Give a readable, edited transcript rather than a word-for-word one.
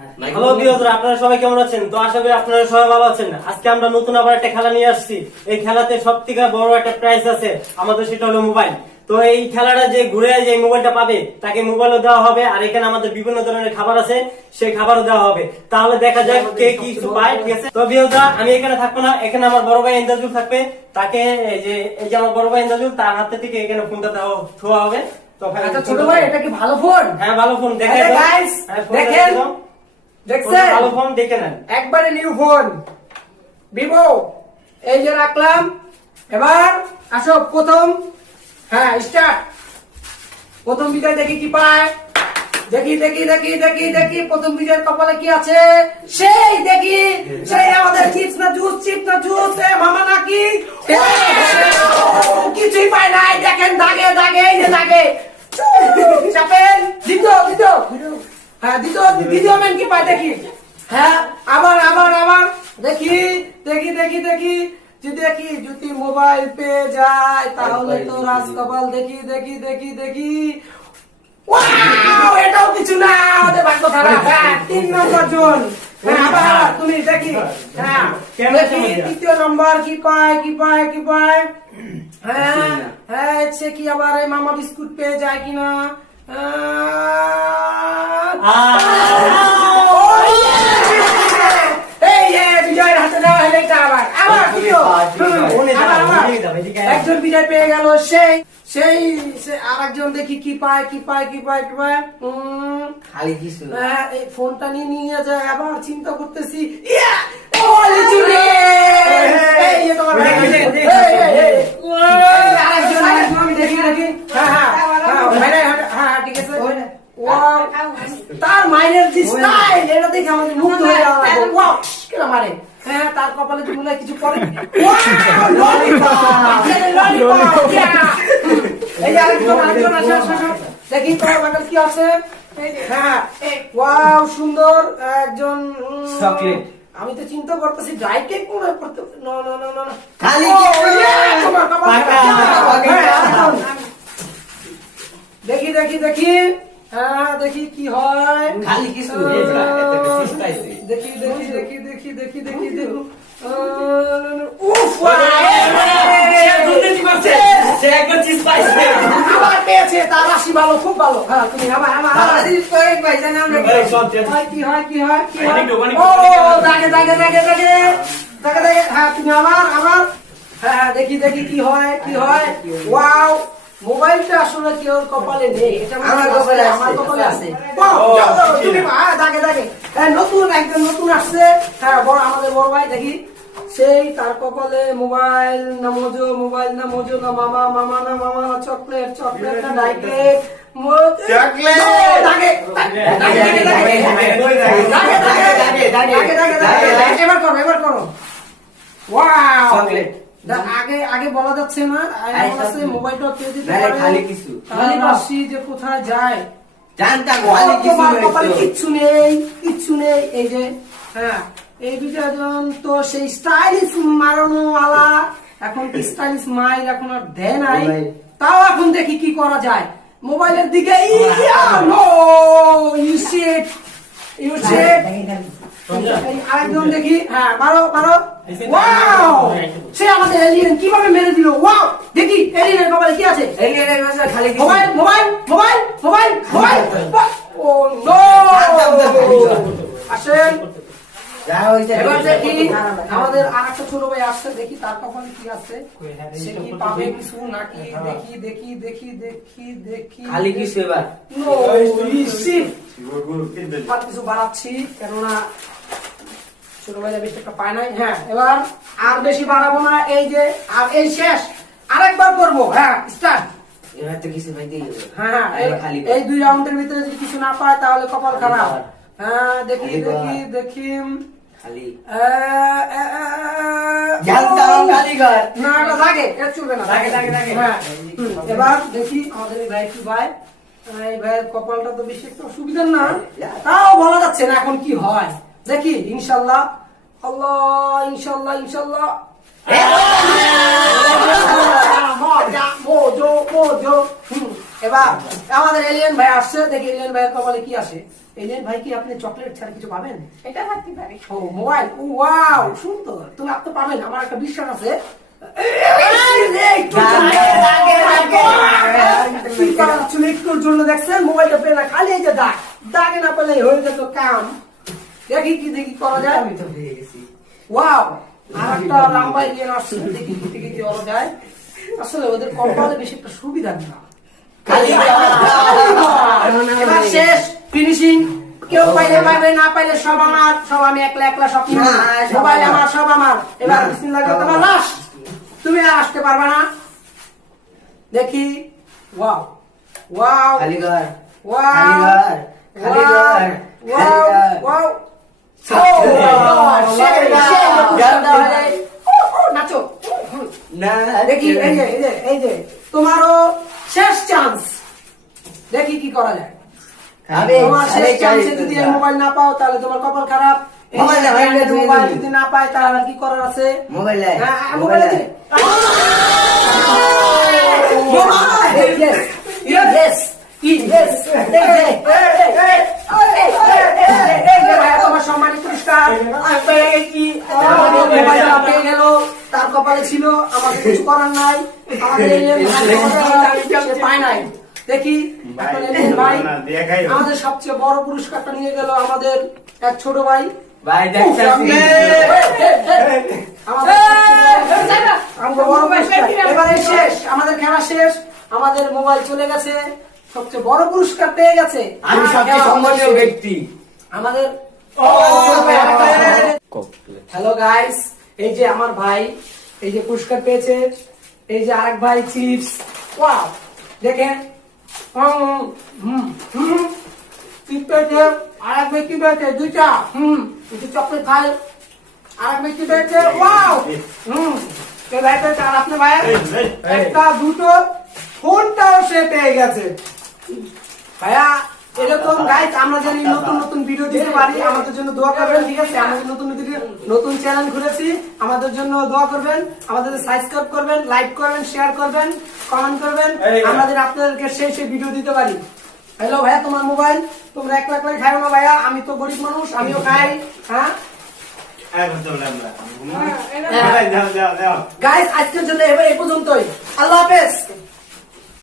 Hello বিয়জরা, আপনারা সবাই কেমন আছেন? তো আশা করি আপনারা সবাই ভালো আছেন। আজকে আমরা নতুন আবার একটা খেলা নিয়ে আসছি। এই খেলাতে সবথেকে বড় একটা প্রাইজ আছে আমাদের, সেটা হলো মোবাইল। তো এই খেলাটা যে ঘুরে যে মোবাইলটা পাবে তাকে মোবাইলও দেওয়া হবে, আর এখানে আমাদের বিভিন্ন ধরনের খাবার আছে, সেই খাবারও দেওয়া হবে। তাহলে দেখা যায় কে কি কিছু পায়, ঠিক আছে? তো বিয়জরা, আমি এখানে থাকবো না, এখানে আমার বড় ভাই ইন্দাজুল থাকবে। তাকে এই যে আমার বড় ভাই ইন্দাজুল, তার হাতে থেকে এখানে ফোনটা ছোঁয়া হবে। তো আচ্ছা ছোট ভাই, এটা কি ভালো ফোন? হ্যাঁ ভালো ফোন, দেখেন গাইস, দেখেন দেখছেন, ভালো ফোন দেখে নেন, একবারে নিউ ফোন ভিভো। এই যে রাখলাম, এবার আসো প্রথম, হ্যাঁ স্টার্ট। প্রথম বিজয় দেখি কি পায়, দেখি দেখি দেখি দেখি দেখি প্রথম বিজয়ের কপালে কি আছে, সেই দেখি, সেই আমাদের চিপস না জুস, চিপস না জুস, মামা নাকি কিছুই পায় নাই। দেখেন দাগে দাগে, এই যে দাগে চাপেন, দ্বিতীয় দ্বিতীয়, হ্যাঁ দ্বিতীয় ম্যান কি পায় দেখি, হ্যাঁ আবার আবার আবার দেখি দেখি দেখি দেখি দেখি যদি মোবাইল পেয়ে যায় তাহলে তো রাজ কপাল। দেখি দেখি দেখি দেখি, ওয়াও, এটাও কিছু না, ওদের ভাগ্য খারাপ। হ্যাঁ 3 নম্বর জন, হ্যাঁ আবার তুমি দেখি, হ্যাঁ দেখি তৃতীয় নম্বর কি পায় কি পায় কি পায়, হ্যাঁ হ্যাঁ সে কি আবার এই মামা বিস্কুট পেয়ে যায় কিনা। বিজয়ের হাতে দেওয়া হলে এটা আবার আবার একজন বিজয় পেয়ে গেল, সেই সেই আর একজন দেখি কি পায় কি পায় কি পায় কি পায়। খালি কিছু এই ফোনটা নিয়ে যায়, আবার চিন্তা করতেছি, তার মাইনের যে স্টাইল, এটা দেখে আমাদের মুগ্ধ হয়ে যাওয়া মারে। হ্যাঁ তার কপালে তো মনে হয় কিছু পড়ে। এই যে আরেকজন আসে, দেখি তোমার বান্ডেল কি আছে। হ্যাঁ ওয়াও সুন্দর একজন চকলেট। আমি তো চিন্তা করতেছি ড্রাই কেক মনে হয় পড়তে, না না না না খালি দেখি দেখি দেখি, হ্যাঁ দেখি কি হয়, খালি কিছু দেখি দেখি দেখি দেখি দেখি দেখি দেখি, আবার পেয়েছে, তার রাশি ভালো, খুব ভালো। হ্যাঁ তুমি আবার আবার কি হয় কি হয় কি হয়, ও দাগে দাগে দাগে দাগে দাগে দাগে, হ্যাঁ তুমি আবার আবার, হ্যাঁ দেখি দেখি কি হয় কি হয়। ওয়াও, মোবাইলটা আসলে কেউ কপালে নেই, এটা আমার কপালে আছে। তুমি দাগে দাগে, নতুন একজন নতুন আসছে, হ্যাঁ বড় আমাদের বড় ভাই, দেখি সেই তার কপালে মোবাইল না মোজো, মোবাইল না মোজো না মামা, মামা না মামা না চকলেট, চকলেট না ডাইকেট, এবার করো এবার করো। ওয়াও চকলেট আগে আগে বলা যাচ্ছে না, মোবাইলটা পেয়ে দিতে পারে, খালি কিছু খালি বাসি যে কোথায় যায় জানতাম, কিচ্ছু নেই কিচ্ছু নেই। এই যে হ্যাঁ এই বিজন তো সেই স্টাইলিশ মারানো ওয়ালা, এখন কি স্টাইলিশ মাইল এখন আর দেয় নাই, তাও এখন দেখি কি করা যায় মোবাইলের দিকে। আরেকজন দেখি, হ্যাঁ বারো বারো, ওয়াও সে আমাদের এলিয়েন কিভাবে মেরে দিল। ওয়াও দেখি এলিয়েনের মোবাইলে কি আছে, খালি mobile mobile mobile mobile mobile, ও নো আসেন। এবার দেখি আমাদের আরেকটা ছোট ভাই আসছে, দেখি তার কপালে কি আছে, সে কি পাবে কিছু নাকি, দেখি দেখি দেখি দেখি দেখি খালি কিছু এবার আর কিছু বাড়াচ্ছি, কেননা ছোট ভাইরা বেশি একটা পায় নাই। হ্যাঁ এবার আর বেশি বাড়াবো না, এই যে আর এই শেষ, আরেকবার করবো। হ্যাঁ স্টার্ট। এবার তো কিছু ভাই দিয়ে হ্যাঁ এই 2 রাউন্ডের ভিতরে যদি কিছু না পায় তাহলে কপাল খারাপ। হ্যাঁ দেখি দেখি দেখি খালি না এটা লাগে, এটা চলবে না, হ্যাঁ এবার দেখি আমাদের এই ভাই কি ভাই, এই ভাইয়ের কপালটা তো বেশি একটু সুবিধার না, তাও বলা যাচ্ছে না এখন কি হয়। দেখি ইনশাল্লাহ, আল্লাহ ইনশাল্লাহ ইনশাল্লাহ, মোজো মোজো এবার আমাদের এলিয়েন ভাই আসছে, দেখি এলিয়েন ভাইয়ের কপালে কি আসে। এলিয়েন ভাই কি আপনি চকলেট ছাড়া কিছু পাবেন? এটা থাকতে পারে। ও মোবাইল, ও ওয়াও সুন্দর, তুমি আপনি পাবেন, আমার একটা বিশ্বাস আছে। একটুর জন্য দেখছেন মোবাইলটা পেয়ে না, খালি এই যে দাগ, দাগে না পেলে হয়ে যেত কাম। দেখি কি দেখি করা যায়। আমি তো পেয়ে গেছি। ওয়াও, আর একটা লম্বা এলিয়েন আসছে, দেখি কি দেখি কি করা যায়। আসলে ওদের কপালে বেশি একটা সুবিধা না। খালি এবার শেষ ফিনিশিং, কেউ পাইলে পাইবে, না পাইলে সব আমার, সব আমি একলা একলা সব নিব। মোবাইল আমার, সব আমার। এবার বিসমিল্লাহ করে তোমার লাশ, তুমি আর আসতে পারবে না। দেখি, ওয়াও ওয়াও খালি ঘর, ওয়াও খালি ঘর, খালি ঘর, ওয়াও খালি ঘর। ওয়াও নাচো। না, দেখি এই যে এই যে এই যে তোমারও শেষ চান্স, দেখি কি করা যায়। আরে, তোমার শেষ আরে, চান্সে খালি যদি ঘর। এই মোবাইল না পাও তাহলে তোমার কপাল খারাপ। এই মোবাইল না, ব্র্যান্ডের মোবাইল মোবাইল না। যদি না পায় তাহলে আর কি করার আছে? মোবাইল আয়, হ্যাঁ, মোবাইল মোবাইল আয়। দে। মোবাইল! Yes, yes, yes. এই যে ভাইয়া, তোমার সম্মানিত পুরস্কার। আমি পেয়ে গেছি। আমাদের মোবাইলটা পেয়ে গেল, তার কপালে ছিল, আমাদের কিছু করার নাই। আমাদের alien ভাই সে পায় নাই। দেখি এখন alien ভাই আমাদের সবচেয়ে বড় পুরস্কারটা নিয়ে গেল আমাদের এক ছোট ভাই। ভাই দেখছেন? আমাদের বড় পুরস্কার। এবারে শেষ, আমাদের খেলা শেষ, আমাদের মোবাইল চলে গেছে, সবচেয়ে বড় পুরস্কার পেয়ে গেছে আমি সবচেয়ে সম্মানীয় ব্যক্তি। আমাদের। হ্যালো গাইস, এই যে আমার ভাই, এই যে পুরস্কার পেয়েছে, এই যে আরেক ভাই চিপস। ওয়াও, দেখেন চিপস পেয়েছে, আরেক ব্যক্তি পেয়েছে দুইটা, একটু চকলেট খায়, আরেক ব্যক্তি পেয়েছে। ওয়াও, এই ভাই পেয়েছে, আর আপনার ভাই একটা দুটো ফোনটাও সে পেয়ে গেছে। ভাইয়া এরকম গাইস আমরা জানি নতুন নতুন ভিডিও দিতে পারি, আমাদের জন্য দোয়া করবেন, ঠিক আছে? আমাদের নতুন চ্যানেল খুলেছি, আমাদের জন্য দোয়া করবেন, আমাদের সাবস্ক্রাইব করবেন, লাইক করবেন, শেয়ার করবেন, কমেন্ট করবেন, আমাদের আপনাদেরকে সেই ভিডিও দিতে পারি। হ্যালো ভাইয়া, তোমার মোবাইল, তোমরা একলা একলাই খাইও না ভাইয়া, আমি তো গরিব মানুষ, আমিও খাই। হ্যাঁ গাইস, আজকের জন্য এবার এই পর্যন্তই। আল্লাহ হাফেজ।